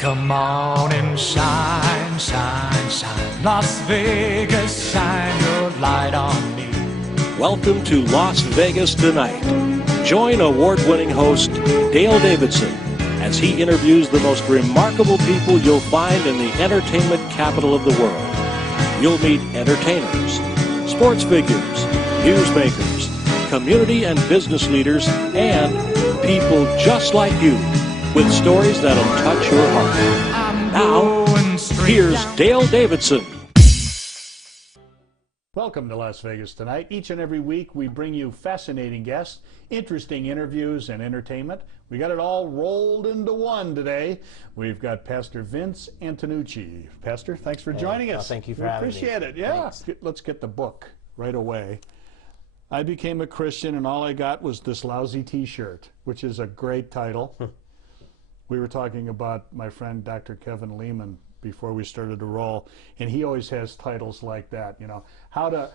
Come on and shine, shine, shine. Las Vegas, shine your light on me. Welcome to Las Vegas Tonight. Join award-winning host Dale Davidson as he interviews the most remarkable people you'll find in the entertainment capital of the world. You'll meet entertainers, sports figures, newsmakers, community and business leaders, and people just like you with stories that'll touch your heart. Now, here's Dale Davidson. Welcome to Las Vegas Tonight. Each and every week we bring you fascinating guests, interesting interviews, and entertainment. We got it all rolled into one today. We've got Pastor Vince Antonucci. Pastor, thanks for joining us. Thank you for having me. Appreciate it. Yeah. Let's get the book right away. I became a Christian and all I got was this lousy t-shirt, which is a great title. We were talking about my friend Dr. Kevin Lehman before we started to roll, and he always has titles like that, you know, how to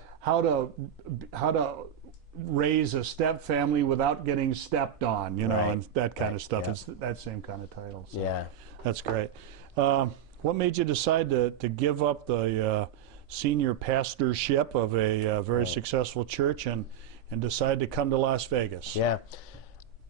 raise a step family without getting stepped on, you know, and that kind of stuff. Yeah. It's that same kind of title. So yeah, that's great. What made you decide to give up the senior pastorship of a very successful church and decide to come to Las Vegas? Yeah.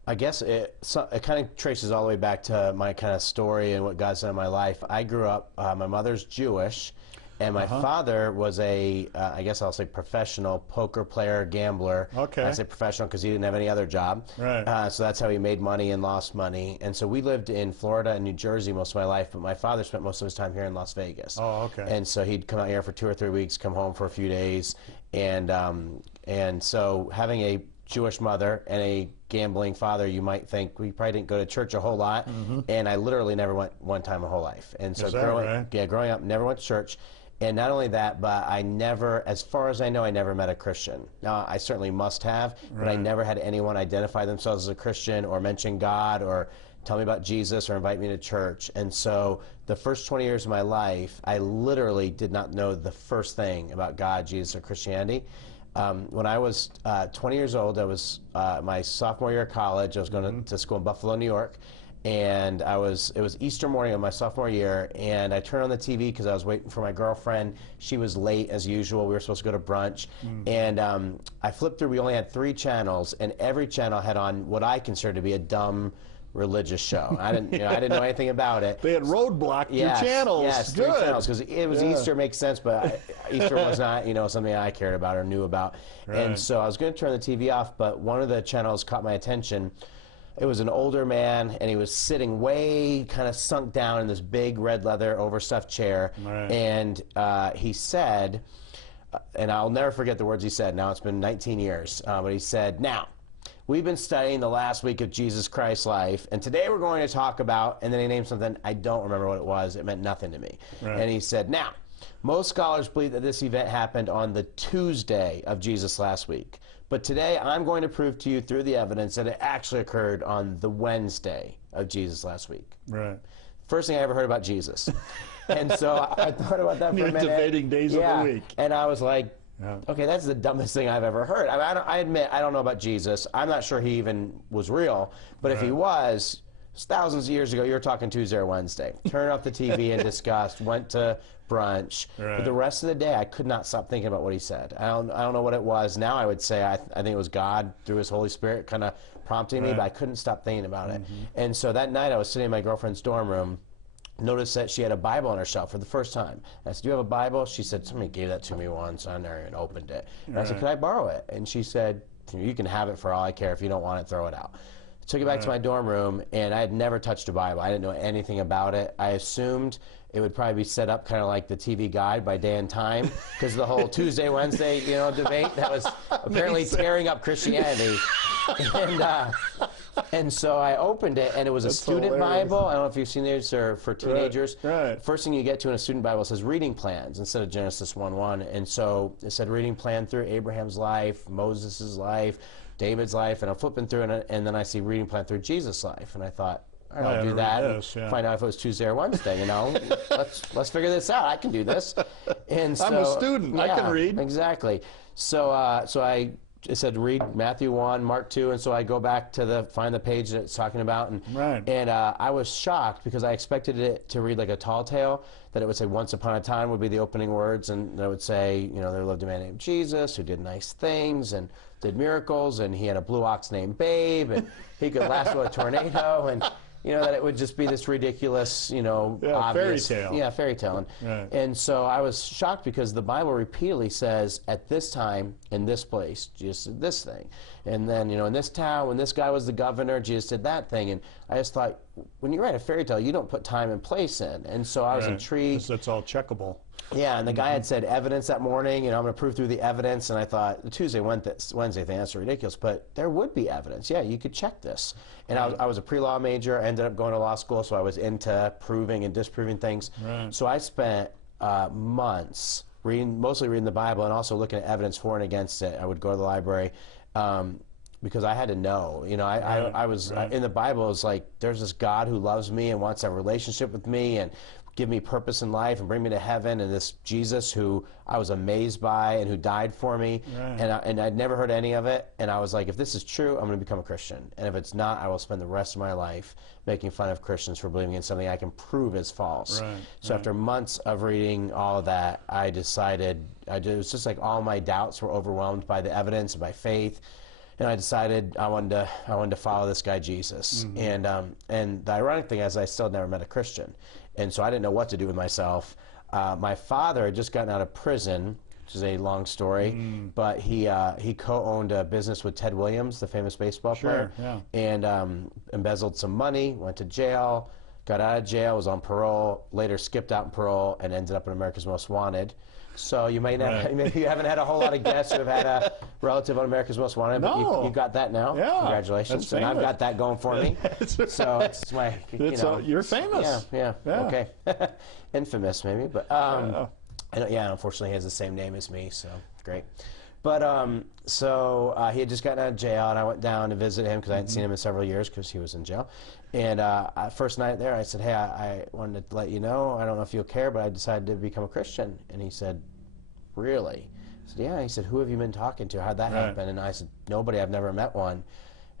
I guess it kind of traces all the way back to my kind of story and what God's done in my life. I grew up, my mother's Jewish, and my father was a, I guess I'll say professional poker player, gambler. Okay. I say professional because he didn't have any other job. Right. So that's how he made money and lost money. And so we lived in Florida and New Jersey most of my life, but my father spent most of his time here in Las Vegas. Oh, okay. And so he'd come out here for 2 or 3 weeks, come home for a few days, and so having a Jewish mother and a gambling father, you might think we probably didn't go to church a whole lot, and I literally never went one time my whole life. And so growing up, never went to church. And not only that, but I never, as far as I know, I never met a Christian. Now, I certainly must have, but I never had anyone identify themselves as a Christian or mention God or tell me about Jesus or invite me to church. And so the first 20 years of my life, I literally did not know the first thing about God, Jesus, or Christianity. When I was 20 years old, I was my sophomore year of college. I was going to school in Buffalo, New York, and it was Easter morning of my sophomore year, and I turned on the TV because I was waiting for my girlfriend. She was late as usual. We were supposed to go to brunch, and I flipped through. We only had 3 channels, and every channel had on what I considered to be a dumb religious show. I didn't know anything about it. They had roadblocked your channels. Yes, 3 channels because it was Easter, makes sense, but Easter was not, something I cared about or knew about. Right. And so I was going to turn the TV off, but one of the channels caught my attention. It was an older man, and he was sitting way kind of sunk down in this big red leather overstuffed chair, and he said, and I'll never forget the words he said. Now it's been 19 years, but he said, "Now, we've been studying the last week of Jesus Christ's life, and today we're going to talk about," and then he named something. I don't remember what it was. It meant nothing to me. Right. And he said, "Now, most scholars believe that this event happened on the Tuesday of Jesus last week. But today I'm going to prove to you through the evidence that it actually occurred on the Wednesday of Jesus last week." Right. First thing I ever heard about Jesus. And so I thought about that for a minute. Debating days of the week. And I was like, okay, that's the dumbest thing I've ever heard. I mean, I admit I don't know about Jesus. I'm not sure he even was real. But if he was, thousands of years ago, you were talking Tuesday or Wednesday. Turned off the TV in disgust, went to brunch. But the rest of the day, I could not stop thinking about what he said. I don't know what it was. Now I would say I think it was God through his Holy Spirit kind of prompting me, but I couldn't stop thinking about it. And so that night I was sitting in my girlfriend's dorm room, noticed that she had a Bible on her shelf for the first time. I said, "Do you have a Bible?" She said, "Somebody gave that to me once. I never even opened it." And I said, "Could I borrow it?" And she said, "You can have it for all I care. If you don't want it, throw it out." Took it back to my dorm room, and I had never touched a Bible. I didn't know anything about it. I assumed it would probably be set up kind of like the TV Guide by day and time, because the whole Tuesday, Wednesday, debate that was apparently tearing up Christianity. And so I opened it, and it was a student Bible. I don't know if you've seen these for teenagers. Right. First thing you get to in a student Bible says reading plans instead of Genesis 1:1. And so it said reading plan through Abraham's life, Moses' life, David's life, and I'm flipping through, and then I see reading plan through Jesus' life, and I thought, all right, I'll do that. Find out if it was Tuesday or Wednesday. Let's figure this out. I can do this. And so, I'm a student. I can read. Exactly. So I it said read Matthew 1, Mark 2, and so I go back to find the page that it's talking about, and I was shocked because I expected it to read like a tall tale, that it would say once upon a time would be the opening words, and it would say, you know, there lived a man named Jesus who did nice things and did miracles, and he had a blue ox named Babe, and he could lasso a tornado, and you know, that it would just be this ridiculous, you know, obvious fairy tale. Yeah, fairy tale. And so I was shocked because the Bible repeatedly says, at this time, in this place, Jesus did this thing. And then, you know, in this town, when this guy was the governor, Jesus did that thing. And I just thought, when you write a fairy tale, you don't put time and place in. And so I was intrigued. It's all checkable. Yeah, and the guy had said evidence that morning, you know, I'm going to prove through the evidence, and I thought, the Tuesday, Wednesday thing, that's ridiculous, but there would be evidence. Yeah, you could check this. And I was a pre-law major, I ended up going to law school, so I was into proving and disproving things. So I spent months mostly reading the Bible and also looking at evidence for and against it. I would go to the library because I had to know. You know, I was in the Bible, it's like, there's this God who loves me and wants to have a relationship with me and give me purpose in life and bring me to heaven, and this Jesus who I was amazed by and who died for me, and I'd never heard any of it, and I was like, if this is true, I'm going to become a Christian, and if it's not, I will spend the rest of my life making fun of Christians for believing in something I can prove is false. So after months of reading all of that, I decided, it was just like all my doubts were overwhelmed by the evidence and by faith, and I decided I wanted to follow this guy Jesus. And the ironic thing is I still never met a Christian. And so I didn't know what to do with myself. My father had just gotten out of prison, which is a long story, but he co-owned a business with Ted Williams, the famous baseball player, and embezzled some money, went to jail, got out of jail, was on parole, later skipped out on parole, and ended up in America's Most Wanted. So you may not, maybe you haven't had a whole lot of guests who have had a relative on America's Most Wanted, but you got that now. Yeah, congratulations. And I've got that going for me. So it's my, you know. You're famous. Yeah, okay. Infamous, maybe, but unfortunately he has the same name as me, so great. But so he had just gotten out of jail, and I went down to visit him because I hadn't seen him in several years because he was in jail. And first night there, I said, hey, I wanted to let you know, I don't know if you'll care, but I decided to become a Christian. And he said, really? I said, yeah. He said, who have you been talking to? How'd that happen? And I said, nobody, I've never met one.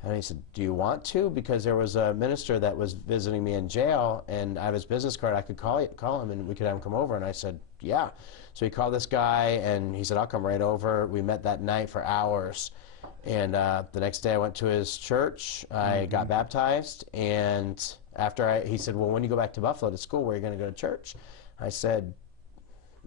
And he said, do you want to? Because there was a minister that was visiting me in jail, and I have his business card. I could call him, and we could have him come over. And I said, yeah. So he called this guy, and he said, I'll come right over. We met that night for hours. And the next day I went to his church. I got baptized. And after he said, well, when you go back to Buffalo to school, where are you going to go to church? I said,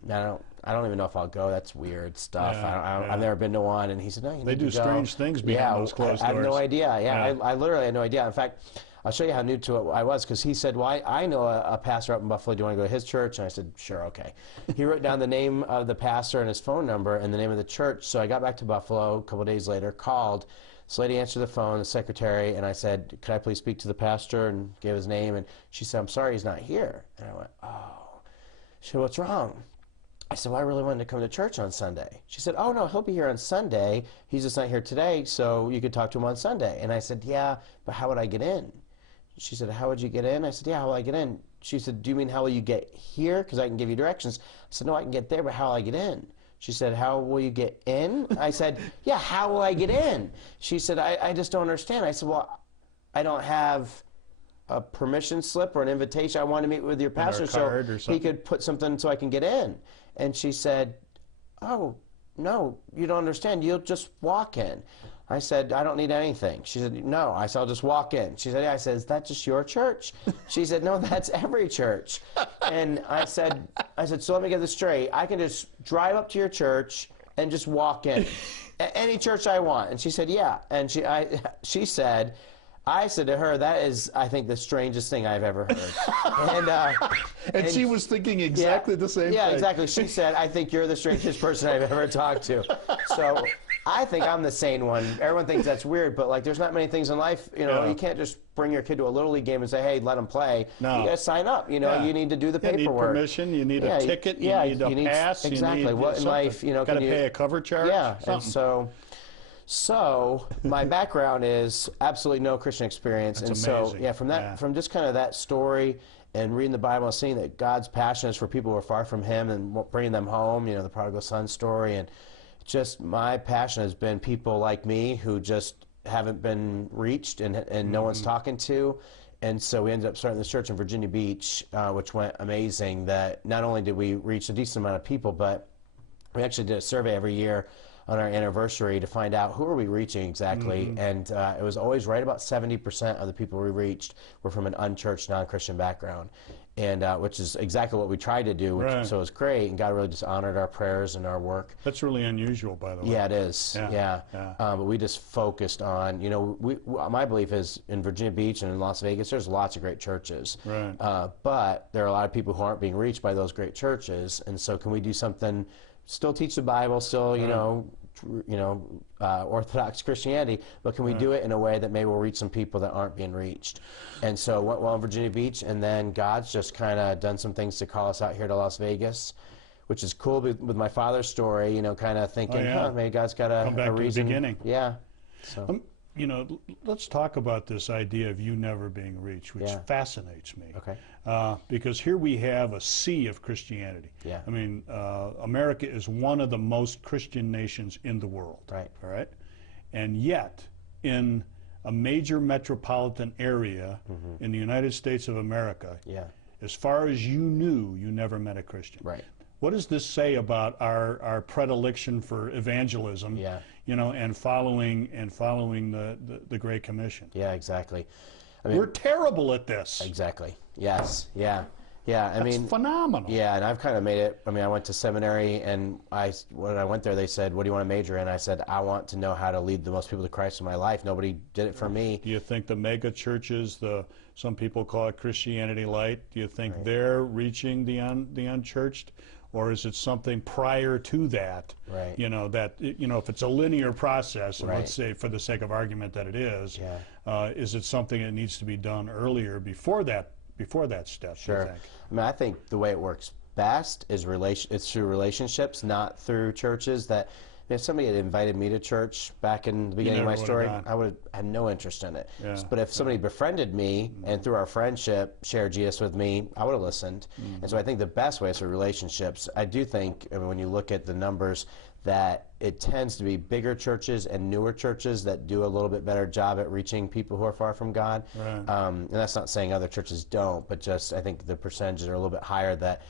I don't even know if I'll go. That's weird stuff. I've never been to one. And he said, no, you need to go. They do strange things behind those closed doors. I have no idea. I literally had no idea. In fact, I'll show you how new to it I was, because he said, well, I know a pastor up in Buffalo. Do you want to go to his church? And I said, sure, okay. He wrote down the name of the pastor and his phone number and the name of the church. So I got back to Buffalo a couple of days later, called. This lady answered the phone, the secretary, and I said, could I please speak to the pastor, and gave his name. And she said, I'm sorry, he's not here. And I went, oh. She said, what's wrong? I said, well, I really wanted to come to church on Sunday. She said, oh, no, he'll be here on Sunday. He's just not here today, so you could talk to him on Sunday. And I said, yeah, but how would I get in? She said, how would you get in? I said, yeah, how will I get in? She said, do you mean how will you get here? Because I can give you directions. I said, no, I can get there, but how will I get in? She said, how will you get in? I said, yeah, how will I get in? She said, I just don't understand. I said, well, I don't have a permission slip or an invitation. I want to meet with your pastor so he could put something so I can get in. And she said, oh, no, you don't understand. You'll just walk in. I said, I don't need anything. She said, no. I said, I'll just walk in. She said, yeah. I said, is that just your church? She said, no, that's every church. And I said, so let me get this straight. I can just drive up to your church and just walk in. Any church I want. And she said, yeah. And she said, I said to her, that is, I think, the strangest thing I've ever heard. And she was thinking exactly the same thing. Yeah, exactly. She said, I think you're the strangest person I've ever talked to. So I think I'm the sane one. Everyone thinks that's weird, but like, there's not many things in life, you know, you can't just bring your kid to a Little League game and say, hey, let them play. No. You got to sign up. You know, you need to do the paperwork. You need permission. You need a ticket. You need a pass. Exactly. What in life, you know, got to pay a cover charge. Yeah. And so my background is absolutely no Christian experience. That's and amazing. So, yeah, from just kind of that story and reading the Bible and seeing that God's passion is for people who are far from Him and bringing them home, you know, the prodigal son story, and just my passion has been people like me who just haven't been reached and no one's talking to. And so we ended up starting this church in Virginia Beach, which went amazing. That not only did we reach a decent amount of people, but we actually did a survey every year on our anniversary to find out who are we reaching exactly. And it was always right about 70% of the people we reached were from an unchurched, non-Christian background. And which is exactly what we tried to do, so it was great, and God really just honored our prayers and our work. That's really unusual, by the way. Yeah, it is. Yeah. But we just focused on, my belief is in Virginia Beach and in Las Vegas, there's lots of great churches. Right. But there are a lot of people who aren't being reached by those great churches, and so can we do something, still teach the Bible, still, Orthodox Christianity, but can we do it in a way that maybe will reach some people that aren't being reached? And so went well in Virginia Beach, and then God's just kind of done some things to call us out here to Las Vegas, which is cool with my father's story, kind of thinking, maybe God's got a reason. Come back to the beginning. Yeah. So. Let's talk about this idea of you never being reached, which fascinates me. Okay. Because here we have a sea of Christianity. Yeah. I mean, America is one of the most Christian nations in the world. Right. All right. And yet, in a major metropolitan area in the United States of America, as far as you knew, you never met a Christian. Right. What does this say about our predilection for evangelism? And following the Great Commission? Yeah, exactly. We're terrible at this. Exactly. Yes. Yeah. That's phenomenal. Yeah, and I've kind of made it. I went to seminary, and when I went there, they said, "What do you want to major in?" I said, "I want to know how to lead the most people to Christ in my life. Nobody did it for me." Do you think the mega churches, some people call it Christianity Light, do you think they're reaching the unchurched? Or is it something prior to that? Right. If it's a linear process, and let's say for the sake of argument that it is it something that needs to be done earlier before that step? Sure. You think? I think the way it works best is it's through relationships, not through churches. That if somebody had invited me to church back in the beginning of my story, I would have had no interest in it. Yeah. But if somebody befriended me and through our friendship shared Jesus with me, I would have listened. And so I think the best way is through relationships. I do think, when you look at the numbers, that it tends to be bigger churches and newer churches that do a little bit better job at reaching people who are far from God. Right. And that's not saying other churches don't, but just I think the percentages are a little bit higher that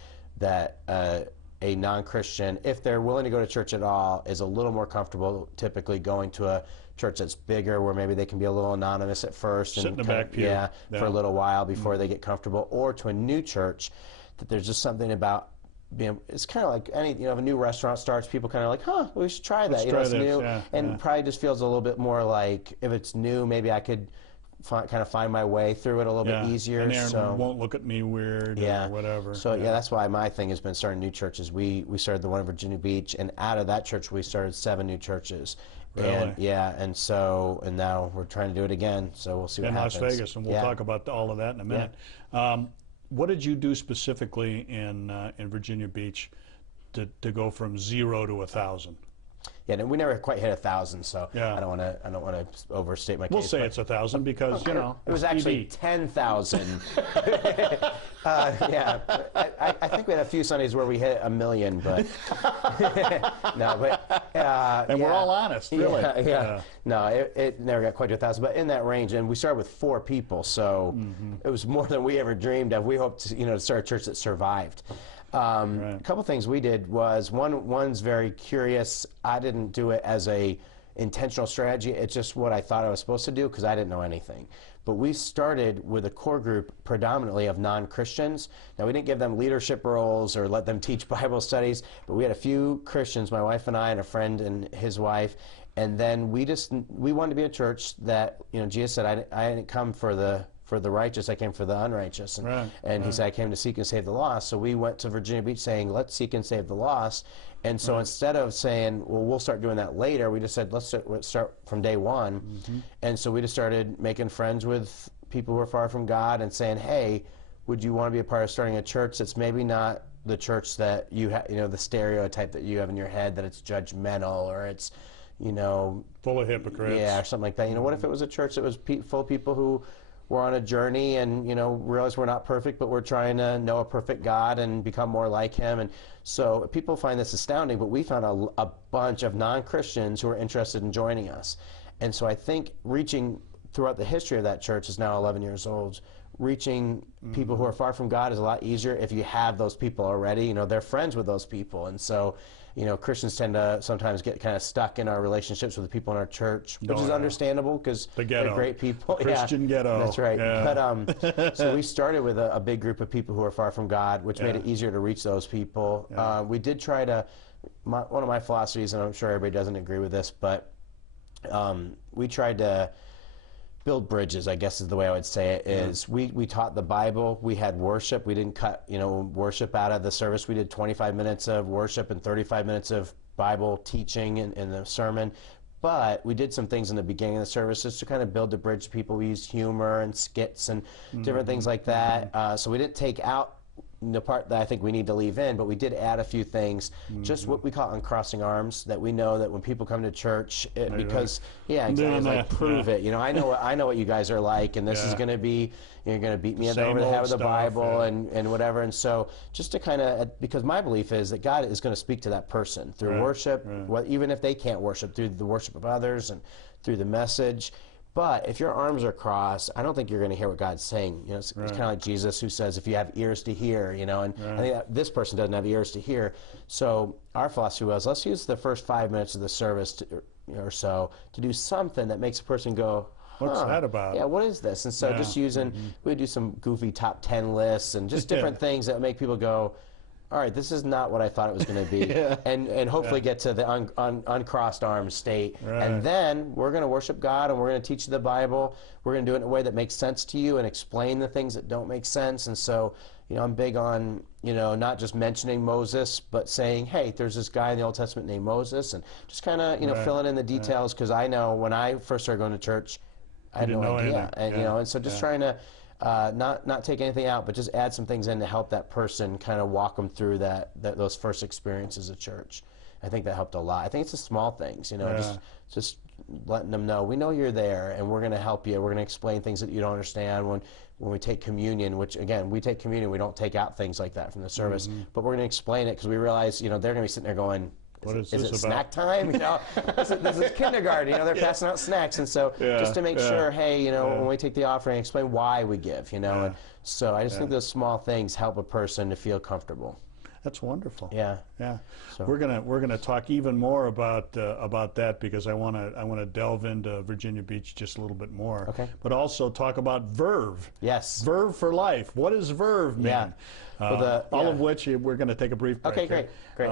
a non-Christian, if they're willing to go to church at all, is a little more comfortable typically going to a church that's bigger, where maybe they can be a little anonymous at first Sit in the back pew. For a little while before they get comfortable, or to a new church that there's just something about being. It's kind of like any, if a new restaurant starts, people kind of like, we should try that. Let's it's try new, this. Probably just feels a little bit more like, if it's new, maybe I could kind of find my way through it a little bit easier. And Aaron won't look at me weird or whatever. So that's why my thing has been starting new churches. We started the one in Virginia Beach, and out of that church we started 7 new churches. Really? And now we're trying to do it again. So we'll see what happens. In Las Vegas, and we'll talk about all of that in a minute. What did you do specifically in Virginia Beach to go from 0 to 1,000? Yeah, and we never quite hit 1,000, so I don't want to overstate my case. We'll say it's 1,000 because it was actually 10,000. I think we had a few Sundays where we hit 1 million, but and we're all honest, really. No, it never got quite to 1,000, but in that range. And we started with 4 people, so it was more than we ever dreamed of. We hoped to start a church that survived. A couple things we did was one's very curious. I didn't do it as a intentional strategy. It's just what I thought I was supposed to do because I didn't know anything. But we started with a core group predominantly of non-Christians. Now, we didn't give them leadership roles or let them teach Bible studies, but we had a few Christians, my wife and I, and a friend and his wife. And then we wanted to be a church that, Jesus said, I didn't come for the righteous, I came for the unrighteous. And he said, I came to seek and save the lost. So we went to Virginia Beach saying, let's seek and save the lost. And so instead of saying, well, we'll start doing that later, we just said, let's start from day one. And so we just started making friends with people who are far from God and saying, hey, would you want to be a part of starting a church that's maybe not the church that you have, the stereotype that you have in your head, that it's judgmental or it's, full of hypocrites. Yeah, or something like that. What if it was a church that was full of people who we're on a journey, and realize we're not perfect, but we're trying to know a perfect God and become more like Him. And so people find this astounding, but we found a bunch of non-Christians who are interested in joining us. And so I think reaching throughout the history of that church is now 11 years old. Reaching people who are far from God is a lot easier if you have those people already. They're friends with those people. And so, Christians tend to sometimes get kind of stuck in our relationships with the people in our church, which is understandable because they're great people. The Christian ghetto. That's right. Yeah. But so we started with a big group of people who are far from God, which made it easier to reach those people. Yeah. We did try to, one of my philosophies, and I'm sure everybody doesn't agree with this, but we tried to build bridges, I guess is the way I would say it, is we taught the Bible, we had worship, we didn't cut worship out of the service. We did 25 minutes of worship and 35 minutes of Bible teaching in the sermon, but we did some things in the beginning of the service just to kind of build the bridge to people. We used humor and skits and different things like that, so we didn't take out the part that I think we need to leave in, but we did add a few things, just what we call uncrossing arms, that we know that when people come to church, because exactly, it's like prove it. I know what you guys are like, and this is going to be, you're going to beat me over the head with the Bible and whatever. And so just to kind of, because my belief is that God is going to speak to that person through worship, even if they can't worship, through the worship of others and through the message. But if your arms are crossed, I don't think you're going to hear what God's saying. It's kind of like Jesus who says, if you have ears to hear, and I think that this person doesn't have ears to hear. So our philosophy was, let's use the first 5 minutes of the service or so to do something that makes a person go, what's that about? Yeah, what is this? And so just using, we do some goofy top 10 lists and just different things that make people go, all right, this is not what I thought it was going to be, and hopefully get to the uncrossed arms state. And then we're going to worship God, and we're going to teach you the Bible. We're going to do it in a way that makes sense to you and explain the things that don't make sense. And so, I'm big on, not just mentioning Moses, but saying, hey, there's this guy in the Old Testament named Moses, and just kind of, filling in the details, because I know when I first started going to church, I had no idea. And, and so just trying to not take anything out, but just add some things in to help that person kind of walk them through those first experiences of church. I think that helped a lot. I think it's the small things, just letting them know, we know you're there, and we're going to help you. We're going to explain things that you don't understand when we take communion, which, again, we take communion. We don't take out things like that from the service, but we're going to explain it because we realize, they're going to be sitting there going, is it snack time? This is kindergarten. They're passing out snacks, and so just to make sure, hey, when we take the offering, explain why we give. And so I just think those small things help a person to feel comfortable. That's wonderful. Yeah. So we're gonna talk even more about that, because I wanna delve into Virginia Beach just a little bit more. Okay. But also talk about Verve. Yes. Verve for life. What does Verve mean? Yeah. All of which we're going to take a brief break. Okay, great.